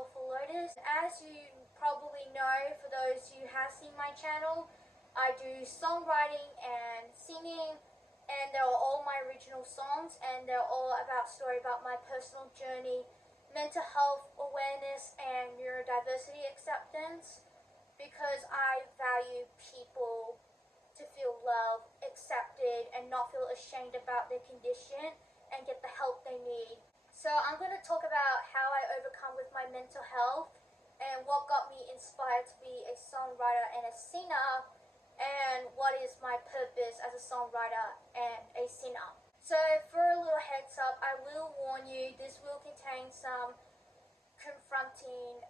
Soulful Lotus. As you probably know, for those who have seen my channel, I do songwriting and singing, and they're all my original songs, and they're all about story about my personal journey, mental health awareness, and neurodiversity acceptance, because I value people to feel loved, accepted, and not feel ashamed about their condition and get the help they need. So I'm going to talk about how I overcome with my mental health and what got me inspired to be a songwriter and a singer, and what is my purpose as a songwriter and a singer. So for a little heads up, I will warn you, this will contain some confronting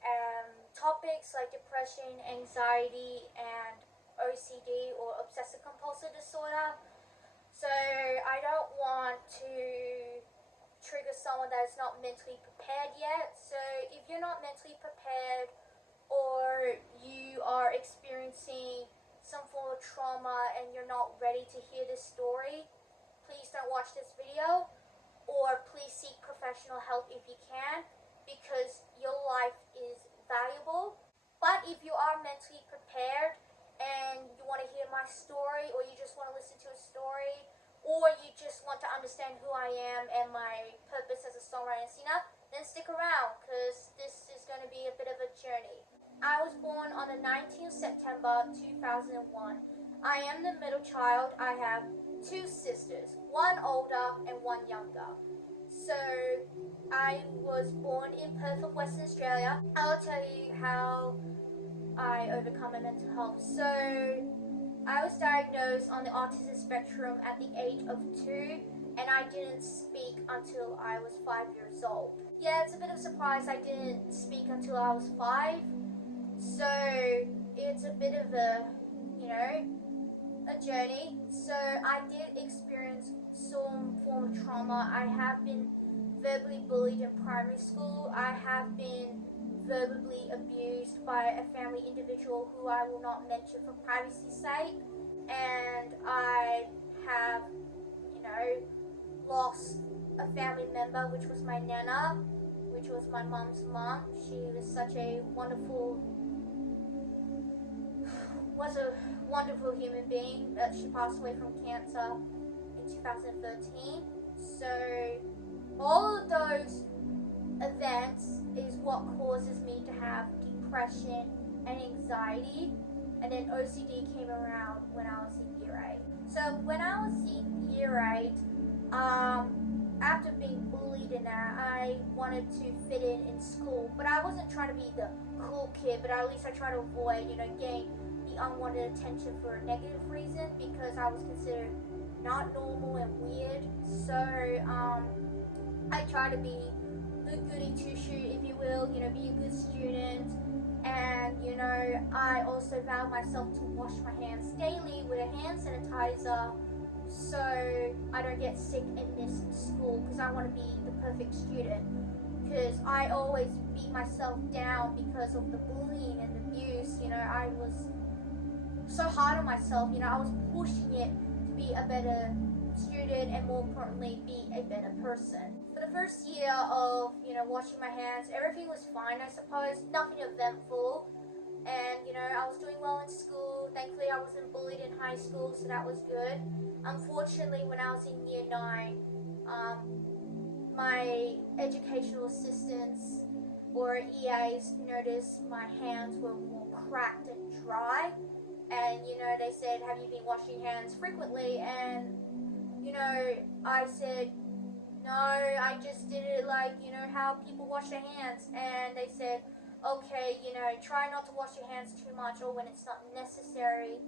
topics like depression, anxiety, and OCD or obsessive compulsive disorder. So I don't want to trigger someone that is not mentally prepared yet. So if you're not mentally prepared, or you are experiencing some form of trauma and you're not ready to hear this story, please don't watch this video, or please seek professional help if you can, because your life is valuable. But if you are mentally prepared and you want to hear my story, or you just want to listen to a story, or you just want to understand who I am and my purpose as a songwriter and singer, then stick around, because this is going to be a bit of a journey. I was born on the 19th September 2001. I am the middle child. I have two sisters, one older and one younger. So I was born in Perth of Western Australia. I'll tell you how I overcome my mental health. So I was diagnosed on the autism spectrum at the age of 2, and I didn't speak until I was 5 years old. Yeah, it's a bit of a surprise I didn't speak until I was 5. So it's a bit of a, a journey. So I did experience some form of trauma. I have been verbally bullied in primary school. I have been verbally abused by a family individual who I will not mention for privacy's sake. And I have, lost a family member, which was my nana, which was my mom's mom. She was such a wonderful human being, but she passed away from cancer in 2013. So all of those events is what causes me to have depression and anxiety, and then OCD came around when I was in year 8. So when I was in year 8, after being bullied and that, I wanted to fit in school, but I wasn't trying to be the cool kid, but at least I tried to avoid, getting the unwanted attention for a negative reason, because I was considered not normal and weird. So I try to be the goody two-shoe, if you will, be a good student, and I also vow myself to wash my hands daily with a hand sanitizer, so I don't get sick and miss school, because I want to be the perfect student. Because I always beat myself down because of the bullying and abuse. I was so hard on myself. I was pushing it to be a better student and, more importantly, be a better person. For the first year of washing my hands, everything was fine, I suppose, nothing eventful, and I was doing well in school. Thankfully I wasn't bullied in high school, so that was good. Unfortunately, when I was in year 9, my educational assistants or EAs noticed my hands were more cracked and dry, and they said, have you been washing hands frequently? And I said, no, I just did it like, how people wash their hands. And they said, okay, try not to wash your hands too much, or when it's not necessary,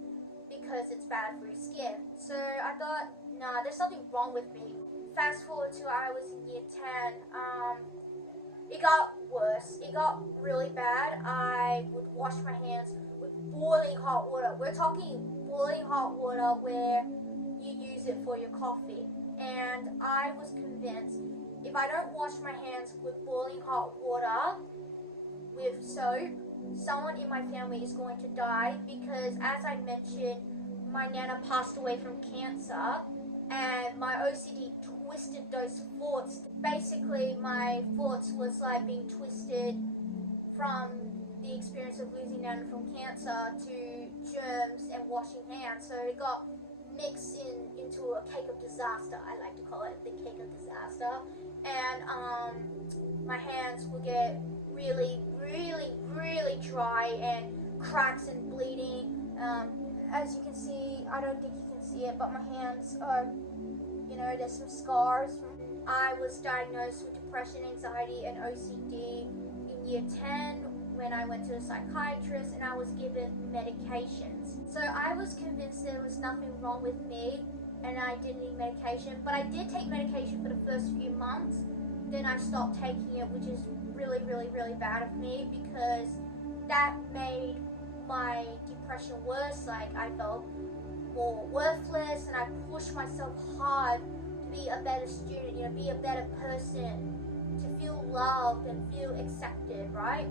because it's bad for your skin. So I thought, nah, there's something wrong with me. Fast forward to I was in year 10, it got worse. It got really bad. I would wash my hands with boiling hot water. We're talking boiling hot water where you use it for your coffee. And I was convinced, if I don't wash my hands with boiling hot water with soap, someone in my family is going to die, because as I mentioned, my nana passed away from cancer, and my OCD twisted those thoughts. Basically, my thoughts was like being twisted from the experience of losing Nana from cancer to germs and washing hands. So it got mixed into a cake of disaster. I like to call it the cake of disaster. And my hands will get really, really, really dry and cracks and bleeding. As you can see, I don't think you can see it, but my hands are, there's some scars. I was diagnosed with depression, anxiety, and OCD in year 10 when I went to a psychiatrist, and I was given medications. So I was convinced there was nothing wrong with me and I didn't need medication, but I did take medication for the first few months. Then I stopped taking it, which is really, really, really bad of me, because that made my depression worse. Like, I felt more worthless, and I pushed myself hard to be a better student, be a better person, to feel loved and feel accepted, right?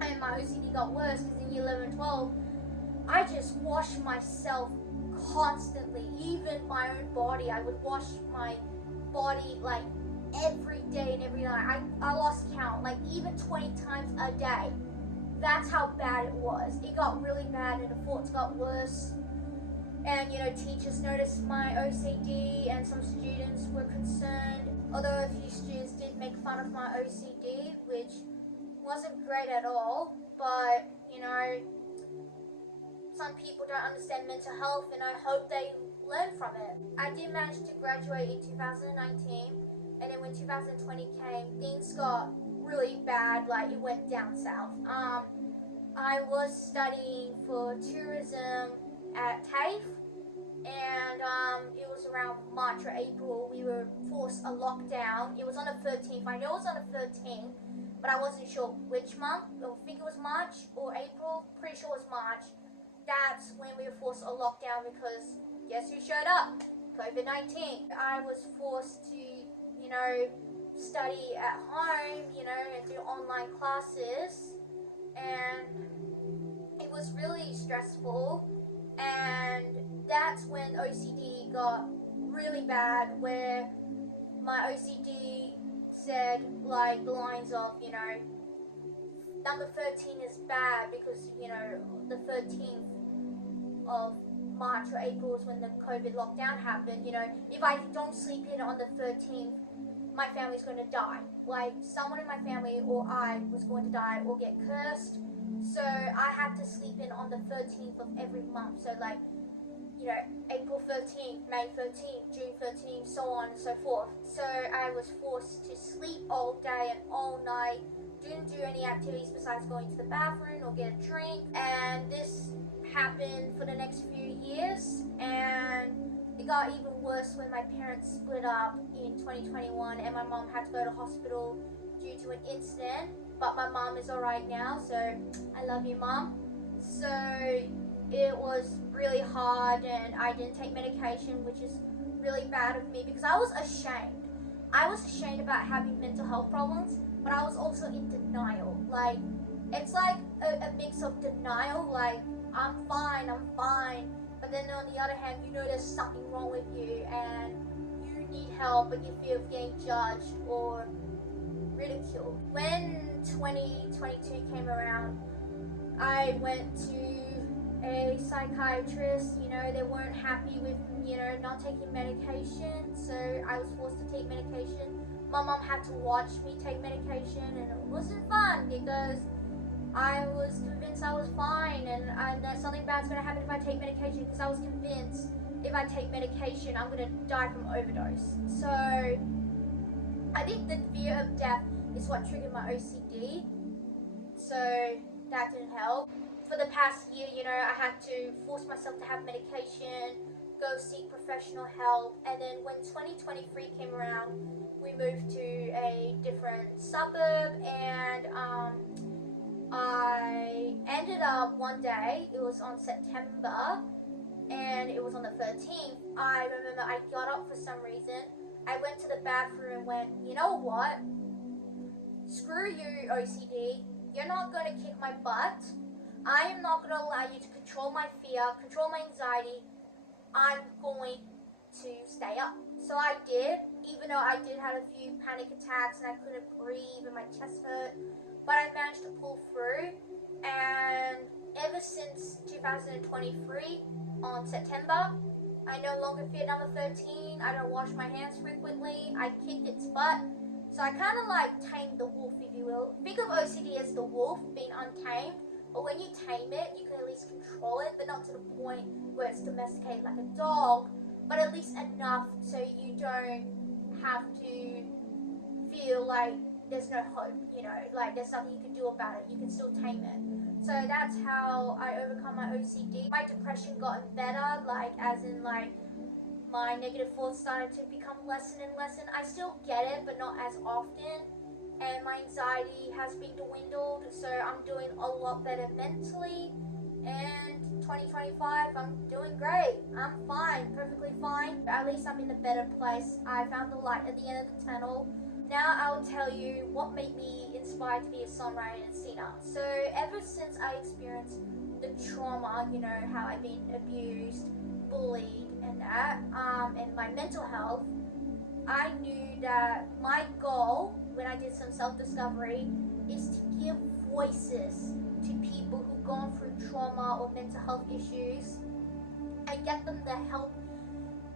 And my OCD got worse because in year 11 and 12, I just washed myself constantly, even my own body. I would wash my body like every day and every night. I lost count, like even 20 times a day. That's how bad it was. It got really bad and the thoughts got worse. And teachers noticed my OCD and some students were concerned. Although a few students did make fun of my OCD, which wasn't great at all, but some people don't understand mental health, and I hope they learn from it. I did manage to graduate in 2019, and then when 2020 came, things got really bad, like it went down south. I was studying for tourism at TAFE, and it was around March or April. We were forced a lockdown. It was on the 13th. I know it was on the 13th, but I wasn't sure which month. I think it was March or April. Pretty sure it was March. That's when we were forced a lockdown because guess who showed up? COVID-19. I was forced to, study at home, and do online classes, and it was really stressful. And that's when OCD got really bad, where my OCD said like the lines of, number 13 is bad because, the 13th of March or April is when the COVID lockdown happened. If I don't sleep in on the 13th, my family's going to die. Like, someone in my family or I was going to die or get cursed. So I had to sleep in on the 13th of every month. So like, April 13th, May 13th, June 13th, so on and so forth. So I was forced to sleep all day and all night. Didn't do any activities besides going to the bathroom or get a drink. And this happened for the next few years, and it got even worse when my parents split up in 2021, and my mom had to go to hospital due to an incident. But my mom is alright now, so I love you, Mom. So it was really hard, and I didn't take medication, which is really bad of me because I was ashamed. I was ashamed about having mental health problems, but I was also in denial. Like, it's like a mix of denial, like, I'm fine, but then on the other hand, there's something wrong with you, and you need help, but you fear of getting judged or ridiculed. When 2022 came around, I went to a psychiatrist. They weren't happy with, not taking medication, so I was forced to take medication. My mom had to watch me take medication, and it wasn't fun because I was convinced I was fine, and that something bad's going to happen if I take medication, because I was convinced if I take medication, I'm going to die from overdose. So I think the fear of death is what triggered my OCD, so that didn't help. For the past year, I had to force myself to have medication, go seek professional help, and then when 2023 came around, we moved to a different suburb, and I ended up one day, it was on September, and it was on the 13th, I remember I got up for some reason, I went to the bathroom and went, you know what, screw you, OCD, you're not going to kick my butt, I am not going to allow you to control my fear, control my anxiety, I'm going to stay up. So I did, even though I did have a few panic attacks and I couldn't breathe and my chest hurt, but I managed to pull 2023 on September. I no longer fit number 13. I don't wash my hands frequently. I kicked its butt. So I kind of like tamed the wolf, if you will. Think of OCD as the wolf being untamed. But when you tame it, you can at least control it, but not to the point where it's domesticated like a dog, but at least enough so you don't have to feel like there's no hope, you know, like there's nothing you can do about it. You can still tame it. So that's how I overcome my OCD. My depression gotten better, like as in like my negative thoughts started to become less and less. I still get it, but not as often. And my anxiety has been dwindled, so I'm doing a lot better mentally. And 2025, I'm doing great. I'm fine, perfectly fine. At least I'm in a better place. I found the light at the end of the tunnel. Now I'll tell you what made me inspired to be a songwriter and singer. So ever since I experienced the trauma, you know, how I've been abused, bullied, and that, and my mental health, I knew that my goal when I did some self-discovery is to give voices to people who've gone through trauma or mental health issues and get them the help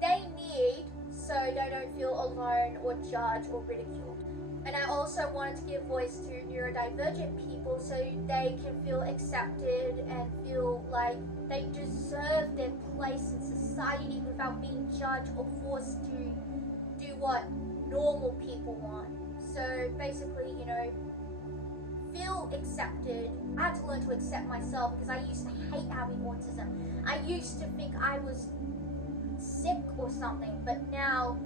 they need so they don't feel alone or judged or ridiculed. And I also wanted to give voice to neurodivergent people so they can feel accepted and feel like they deserve their place in society without being judged or forced to do what normal people want. So basically, you know, feel accepted. I had to learn to accept myself because I used to hate having autism. I used to think I was sick or something, but now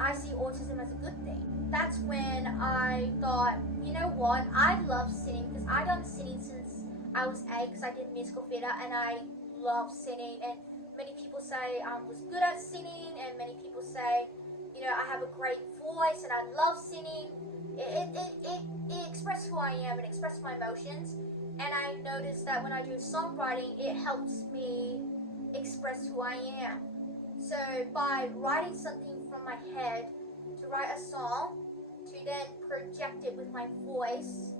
I see autism as a good thing. That's when I thought, you know what, I love singing because I've done singing since I was 8 because I did musical theatre and I love singing. And many people say I was good at singing, and many people say, you know, I have a great voice and I love singing. It expresses who I am and expresses my emotions. And I noticed that when I do songwriting, it helps me express who I am. So by writing something from my head, to write a song, to then project it with my voice,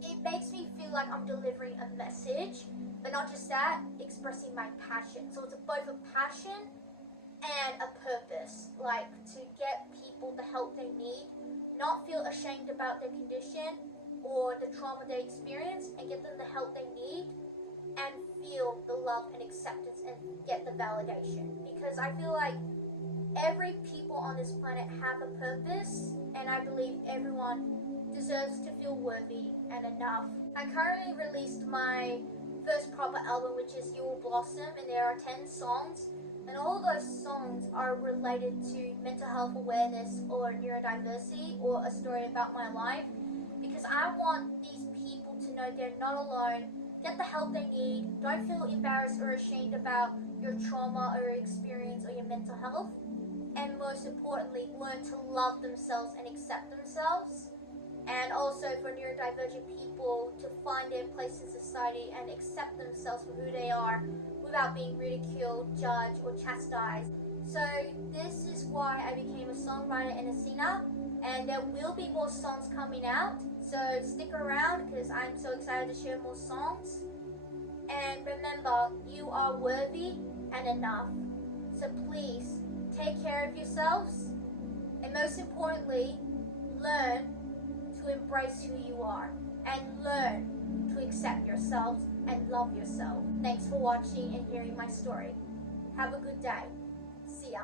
it makes me feel like I'm delivering a message, but not just that, expressing my passion. So it's both a passion and a purpose, like to get people the help they need, not feel ashamed about their condition or the trauma they experience, and get them the help they need and feel the love and acceptance and get the validation. Because I feel like every people on this planet have a purpose, and I believe everyone deserves to feel worthy and enough. I currently released my first proper album, which is You Will Blossom, and there are 10 songs, and all those songs are related to mental health awareness or neurodiversity or a story about my life, because I want these people to know they're not alone. Get the help they need. Don't feel embarrassed or ashamed about your trauma or your experience or your mental health. And most importantly, learn to love themselves and accept themselves. And also for neurodivergent people to find their place in society and accept themselves for who they are without being ridiculed, judged, or chastised. So this is why I became a songwriter and a singer, and there will be more songs coming out, so stick around because I'm so excited to share more songs. And remember, you are worthy and enough. So please take care of yourselves, and most importantly, learn to embrace who you are and learn to accept yourselves and love yourself. Thanks for watching and hearing my story. Have a good day. See ya.